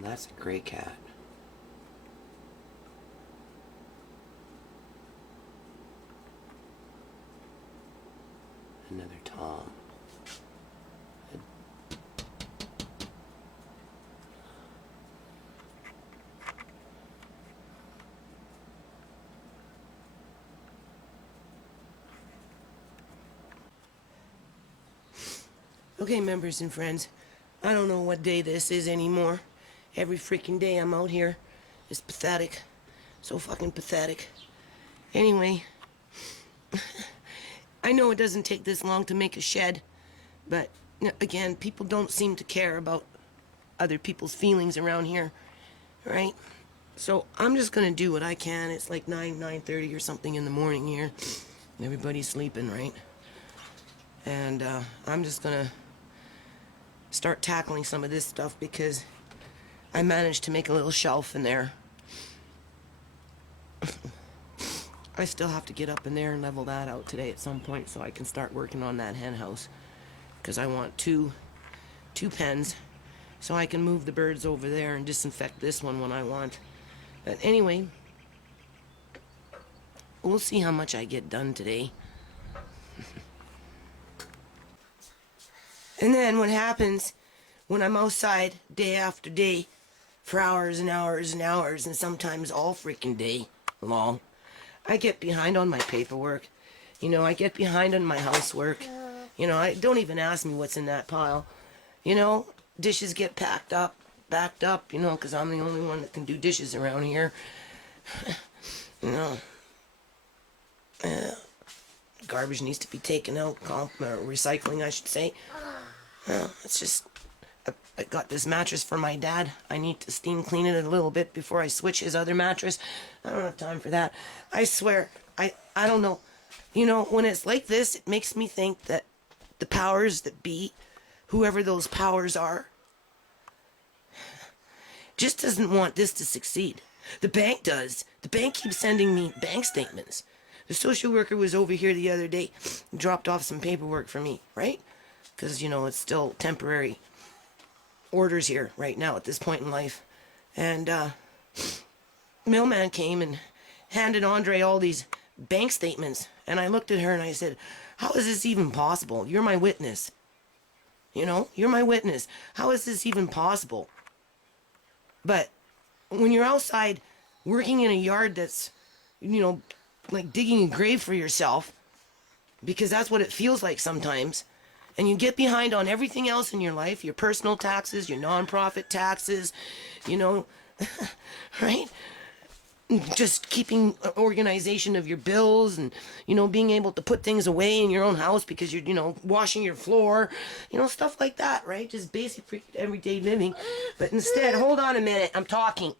That's a gray cat. Another Tom. Okay, members and friends, I don't know what day this is anymore. Every freaking day I'm out here. It's pathetic. So fucking pathetic. Anyway, I know it doesn't take this long to make a shed, but again, people don't seem to care about other people's feelings around here, right? So I'm just gonna do what I can. It's like 9:30 or something in the morning here. Everybody's sleeping, right? And I'm just gonna start tackling some of this stuff because I managed to make a little shelf in there. I still have to get up in there and level that out today at some point so I can start working on that hen house, because I want two pens so I can move the birds over there and disinfect this one when I want. But anyway, we'll see how much I get done today. And then what happens when I'm outside day after day for hours and hours and hours, and sometimes all freaking day long, I get behind on my paperwork. You know, I get behind on my housework. You know, I don't even ask me what's in that pile. You know, dishes get backed up, you know, because I'm the only one that can do dishes around here. You know, garbage needs to be taken out, recycling, I should say. It's just, I got this mattress for my dad. I need to steam clean it a little bit before I switch his other mattress. I don't have time for that. I swear, I don't know. You know, when it's like this, it makes me think that the powers that be, whoever those powers are, just doesn't want this to succeed. The bank does. The bank keeps sending me bank statements. The social worker was over here the other day and dropped off some paperwork for me, right? Because, you know, it's still temporary orders here right now at this point in life. And mailman came and handed Andre all these bank statements. And I looked at her and I said, how is this even possible? You're my witness. You know, you're my witness. How is this even possible? But when you're outside working in a yard that's, you know, like digging a grave for yourself, because that's what it feels like sometimes, and you get behind on everything else in your life, your personal taxes, your nonprofit taxes, you know, right? Just keeping organization of your bills and, you know, being able to put things away in your own house because you're, you know, washing your floor, you know, stuff like that, right? Just basic everyday living. But instead, hold on a minute, I'm talking.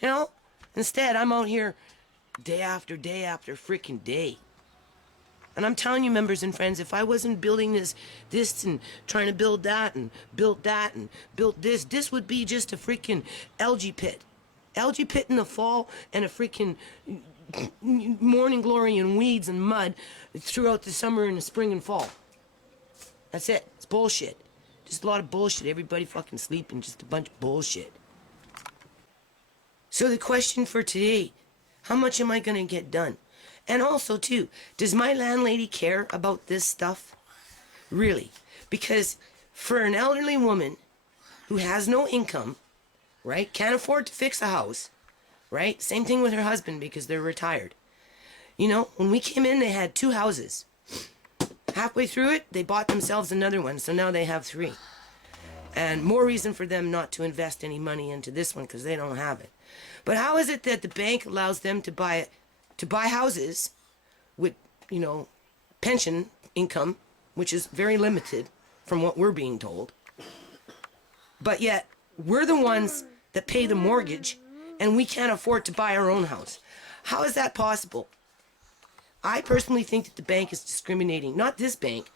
You know, instead, I'm out here day after freaking day. And I'm telling you, members and friends, if I wasn't building this and trying to build that and built that and built this would be just a freaking algae pit. Algae pit in the fall and a freaking morning glory and weeds and mud throughout the summer and the spring and fall. That's it. It's bullshit. Just a lot of bullshit. Everybody fucking sleeping. Just a bunch of bullshit. So the question for today, how much am I going to get done? And also, too, does my landlady care about this stuff? Really? Because for an elderly woman who has no income, right, can't afford to fix a house, right? Same thing with her husband because they're retired. You know, when we came in, they had 2 houses. Halfway through it, they bought themselves another one, so now they have 3. And more reason for them not to invest any money into this one because they don't have it. But how is it that the bank allows them to buy houses with, you know, pension income, which is very limited from what we're being told, but yet we're the ones that pay the mortgage and we can't afford to buy our own house? How is that possible? I personally think that the bank is discriminating. Not this bank,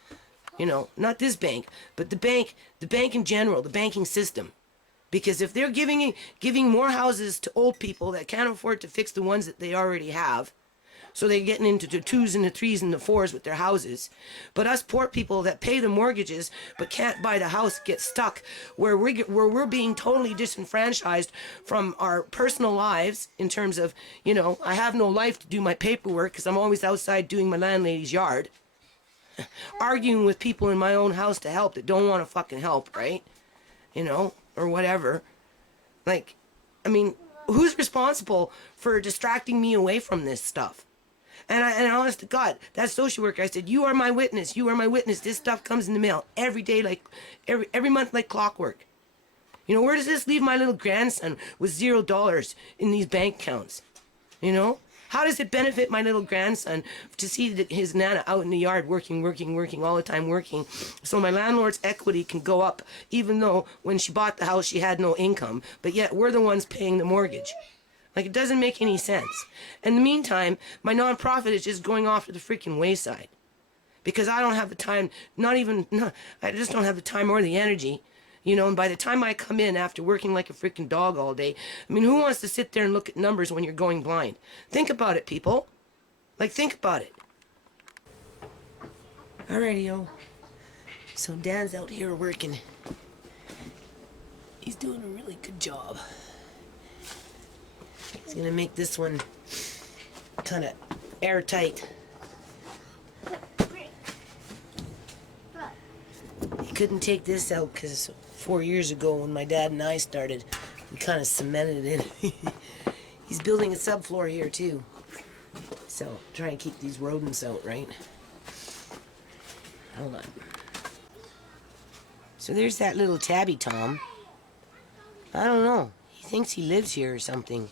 you know, not this bank, but the bank in general, the banking system. Because if they're giving more houses to old people that can't afford to fix the ones that they already have, So they're getting into the 2s and the 3s and the 4s with their houses. But us poor people that pay the mortgages but can't buy the house get stuck where we're being totally disenfranchised from our personal lives in terms of, you know, I have no life to do my paperwork because I'm always outside doing my landlady's yard. Arguing with people in my own house to help that don't want to fucking help, right? You know, or whatever. Like, I mean, who's responsible for distracting me away from this stuff? And honest to God, that social worker, I said, you are my witness. You are my witness. This stuff comes in the mail every day, like every month, like clockwork. You know, where does this leave my little grandson with $0 in these bank accounts? You know, how does it benefit my little grandson to see his nana out in the yard working all the time working, so my landlord's equity can go up, even though when she bought the house she had no income, but yet we're the ones paying the mortgage. Like, it doesn't make any sense. In the meantime, my nonprofit is just going off to the freaking wayside. Because I don't have the time, I just don't have the time or the energy. You know, and by the time I come in after working like a freaking dog all day, I mean, who wants to sit there and look at numbers when you're going blind? Think about it, people. Like, think about it. Alrighty, yo. So Dan's out here working. He's doing a really good job. He's gonna make this one kind of airtight. He couldn't take this out because 4 years ago when my dad and I started, we kind of cemented it in. He's building a subfloor here too. So, try and keep these rodents out, right? Hold on. So there's that little tabby Tom. I don't know. He thinks he lives here or something.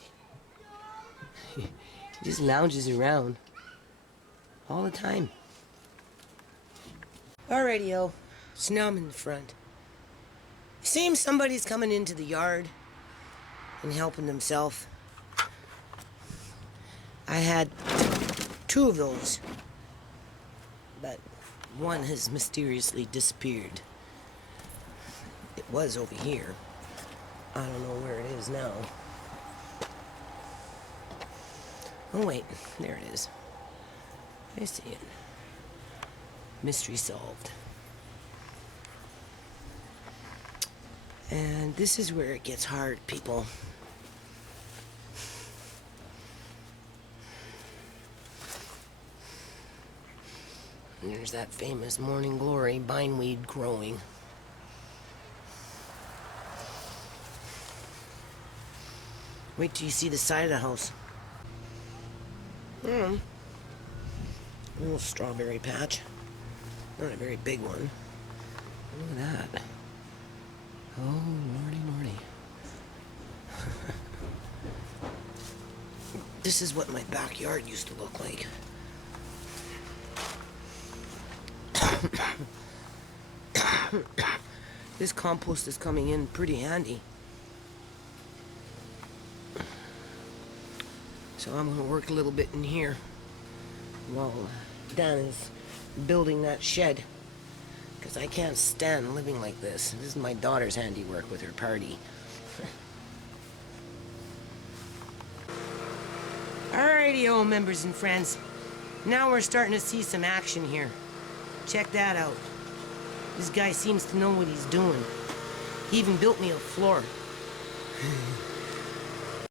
He just lounges around all the time. Alrighty, yo. So now I'm in the front. Seems somebody's coming into the yard and helping themselves. I had 2 of those, but one has mysteriously disappeared. It was over here. I don't know where it is now. Oh wait, there it is. I see it. Mystery solved. And this is where it gets hard, people. And there's that famous morning glory bindweed growing. Wait till you see the side of the house. A little strawberry patch. Not a very big one. Look at that. Oh, lordy, lordy. This is what my backyard used to look like. This compost is coming in pretty handy. So I'm going to work a little bit in here while Dan is building that shed. Because I can't stand living like this. This is my daughter's handiwork with her party. Alrighty, old members and friends. Now we're starting to see some action here. Check that out. This guy seems to know what he's doing. He even built me a floor.